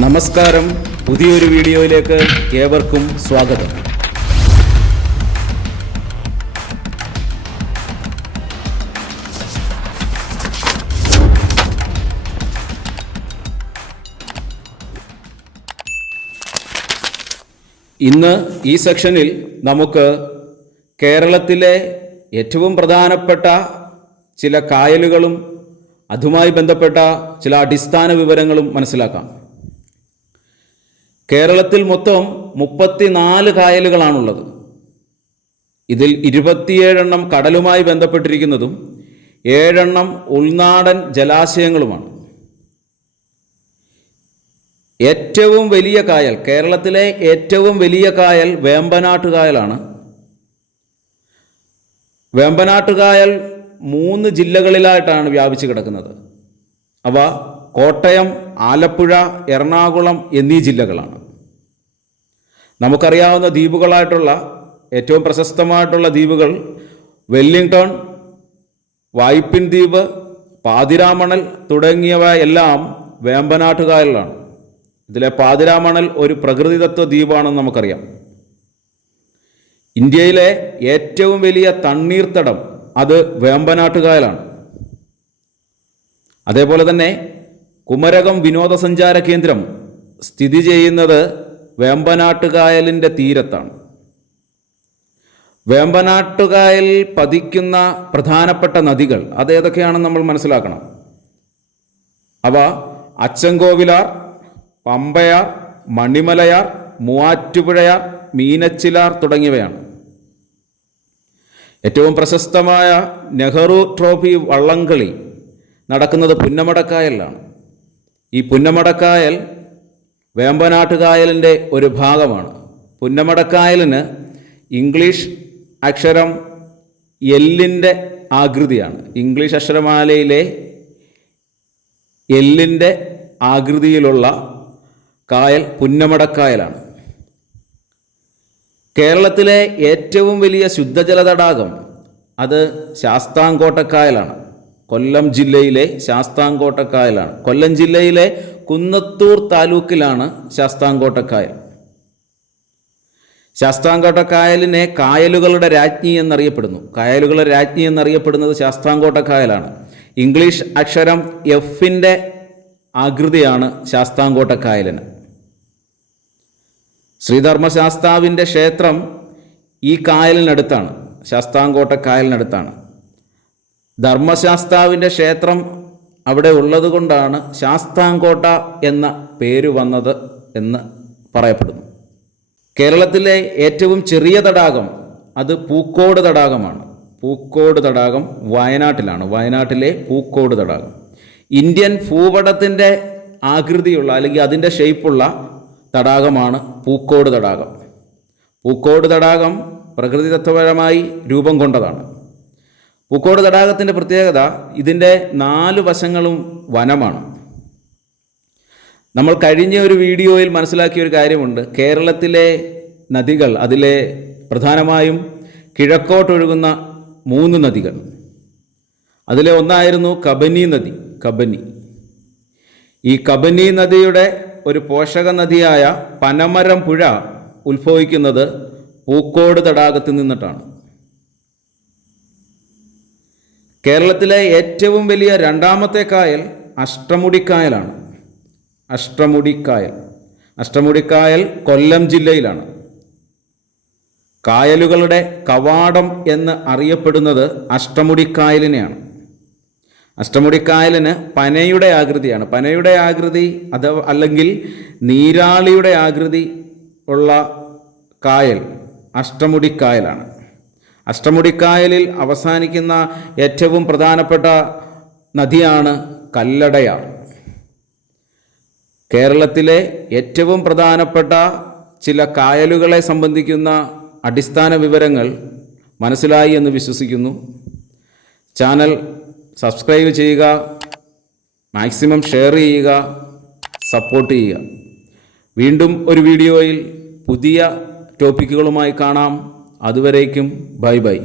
നമസ്കാരം, പുതിയൊരു വീഡിയോയിലേക്ക് ഏവർക്കും സ്വാഗതം. ഇന്ന് ഈ സെക്ഷനിൽ നമുക്ക് കേരളത്തിലെ ഏറ്റവും പ്രധാനപ്പെട്ട ചില കായലുകളും അതുമായി ബന്ധപ്പെട്ട ചില അടിസ്ഥാന വിവരങ്ങളും മനസ്സിലാക്കാം. കേരളത്തിൽ മൊത്തം 34 കായലുകളാണുള്ളത്. ഇതിൽ 27 കടലുമായി ബന്ധപ്പെട്ടിരിക്കുന്നതും 7 ഉൾനാടൻ ജലാശയങ്ങളുമാണ്. ഏറ്റവും വലിയ കായൽ, കേരളത്തിലെ ഏറ്റവും വലിയ കായൽ വേമ്പനാട്ട് കായലാണ്. വേമ്പനാട്ട് കായൽ 3 ജില്ലകളിലായിട്ടാണ് വ്യാപിച്ചു കിടക്കുന്നത്. അവ കോട്ടയം, ആലപ്പുഴ, എറണാകുളം എന്നീ ജില്ലകളാണ്. നമുക്കറിയാവുന്ന ദ്വീപുകളായിട്ടുള്ള ഏറ്റവും പ്രശസ്തമായിട്ടുള്ള ദ്വീപുകൾ വെല്ലിംഗ്ടൺ, വായ്പിൻ ദ്വീപ്, പാതിരാമണൽ തുടങ്ങിയവ എല്ലാം വേമ്പനാട്ട് കായലിലാണ്. ഇതിലെ പാതിരാമണൽ ഒരു പ്രകൃതിദത്ത ദ്വീപാണെന്ന് നമുക്കറിയാം. ഇന്ത്യയിലെ ഏറ്റവും വലിയ തണ്ണീർത്തടം അത് വേമ്പനാട്ട് കായലാണ്. അതേപോലെ തന്നെ കുമരകം വിനോദസഞ്ചാര കേന്ദ്രം സ്ഥിതി ചെയ്യുന്നത് വേമ്പനാട്ട് കായലിൻ്റെ തീരത്താണ്. വേമ്പനാട്ട് കായലിൽ പതിക്കുന്ന പ്രധാനപ്പെട്ട നദികൾ അതേതൊക്കെയാണെന്ന് നമ്മൾ മനസ്സിലാക്കണം. അവ അച്ചൻകോവിലാർ, പമ്പയാർ, മണിമലയാർ, മൂവാറ്റുപുഴയാർ, മീനച്ചിലാർ തുടങ്ങിയവയാണ്. ഏറ്റവും പ്രശസ്തമായ നെഹ്റു ട്രോഫി വള്ളംകളി നടക്കുന്നത് പുന്നമടക്കായലിലാണ്. ഈ പുന്നമടക്കായൽ വേമ്പനാട്ട് കായലിൻ്റെ ഒരു ഭാഗമാണ്. പുന്നമടക്കായലിന് ഇംഗ്ലീഷ് അക്ഷരം എല്ലിൻ്റെ ആകൃതിയാണ്. ഇംഗ്ലീഷ് അക്ഷരമാലയിലെ എല്ലിൻ്റെ ആകൃതിയിലുള്ള കായൽ പുന്നമടക്കായലാണ്. കേരളത്തിലെ ഏറ്റവും വലിയ ശുദ്ധജല തടാകം അത് ശാസ്താംകോട്ടക്കായലാണ്. കൊല്ലം ജില്ലയിലെ ശാസ്താംകോട്ടക്കായലാണ്. കൊല്ലം ജില്ലയിലെ കുന്നത്തൂർ താലൂക്കിലാണ് ശാസ്താംകോട്ടക്കായൽ. ശാസ്താംകോട്ടക്കായലിനെ കായലുകളുടെ രാജ്ഞി എന്നറിയപ്പെടുന്നു. കായലുകളുടെ രാജ്ഞി എന്നറിയപ്പെടുന്നത് ശാസ്താംകോട്ടക്കായലാണ്. ഇംഗ്ലീഷ് അക്ഷരം എഫിൻ്റെ ആകൃതിയാണ് ശാസ്താംകോട്ടക്കായലിന്. ശ്രീധർമ്മശാസ്താവിൻ്റെ ക്ഷേത്രം ഈ കായലിനടുത്താണ്, ശാസ്താംകോട്ടക്കായലിനടുത്താണ്. ധർമ്മശാസ്താവിൻ്റെ ക്ഷേത്രം അവിടെ ഉള്ളത് കൊണ്ടാണ് ശാസ്താംകോട്ട എന്ന പേര് വന്നത് എന്ന് പറയപ്പെടുന്നു. കേരളത്തിലെ ഏറ്റവും ചെറിയ തടാകം അത് പൂക്കോട് തടാകമാണ്. പൂക്കോട് തടാകം വയനാട്ടിലാണ്. വയനാട്ടിലെ പൂക്കോട് തടാകം ഇന്ത്യൻ ഭൂപടത്തിൻ്റെ ആകൃതിയുള്ള അല്ലെങ്കിൽ അതിൻ്റെ ഷേപ്പുള്ള തടാകമാണ് പൂക്കോട് തടാകം. പൂക്കോട് തടാകം പ്രകൃതിദത്തപരമായി രൂപം കൊണ്ടതാണ്. പൂക്കോട് തടാകത്തിൻ്റെ പ്രത്യേകത ഇതിൻ്റെ 4 വശങ്ങളും വനമാണ്. നമ്മൾ കഴിഞ്ഞ ഒരു വീഡിയോയിൽ മനസ്സിലാക്കിയ ഒരു കാര്യമുണ്ട്. കേരളത്തിലെ നദികൾ, അതിലെ പ്രധാനമായും കിഴക്കോട്ടൊഴുകുന്ന 3 നദികൾ. അതിലെ ഒന്നായിരുന്നു കബനി നദി. ഈ കബനി നദിയുടെ ഒരു പോഷക നദിയായ പനമരം പുഴ ഉത്ഭവിക്കുന്നത് പൂക്കോട് തടാകത്തിൽ നിന്നിട്ടാണ്. കേരളത്തിലെ ഏറ്റവും വലിയ 2ാമത്തെ കായൽ അഷ്ടമുടിക്കായലാണ്. അഷ്ടമുടിക്കായൽ കൊല്ലം ജില്ലയിലാണ്. കായലുകളുടെ കവാടം എന്ന് അറിയപ്പെടുന്നത് അഷ്ടമുടിക്കായലിനെയാണ്. അഷ്ടമുടിക്കായലിന് പനയുടെ ആകൃതിയാണ്. പനയുടെ ആകൃതി അല്ലെങ്കിൽ നീരാളിയുടെ ആകൃതി ഉള്ള കായൽ അഷ്ടമുടിക്കായലാണ്. അഷ്ടമുടിക്കായലിൽ അവസാനിക്കുന്ന ഏറ്റവും പ്രധാനപ്പെട്ട നദിയാണ് കല്ലടയാർ. കേരളത്തിലെ ഏറ്റവും പ്രധാനപ്പെട്ട ചില കായലുകളെ സംബന്ധിക്കുന്ന അടിസ്ഥാന വിവരങ്ങൾ മനസ്സിലായി എന്ന് വിശ്വസിക്കുന്നു. ചാനൽ സബ്സ്ക്രൈബ് ചെയ്യുക, മാക്സിമം ഷെയർ ചെയ്യുക, സപ്പോർട്ട് ചെയ്യുക. വീണ്ടും ഒരു വീഡിയോയിൽ പുതിയ ടോപ്പിക്കുകളുമായി കാണാം. അതുവരേക്കും ബൈ ബൈ.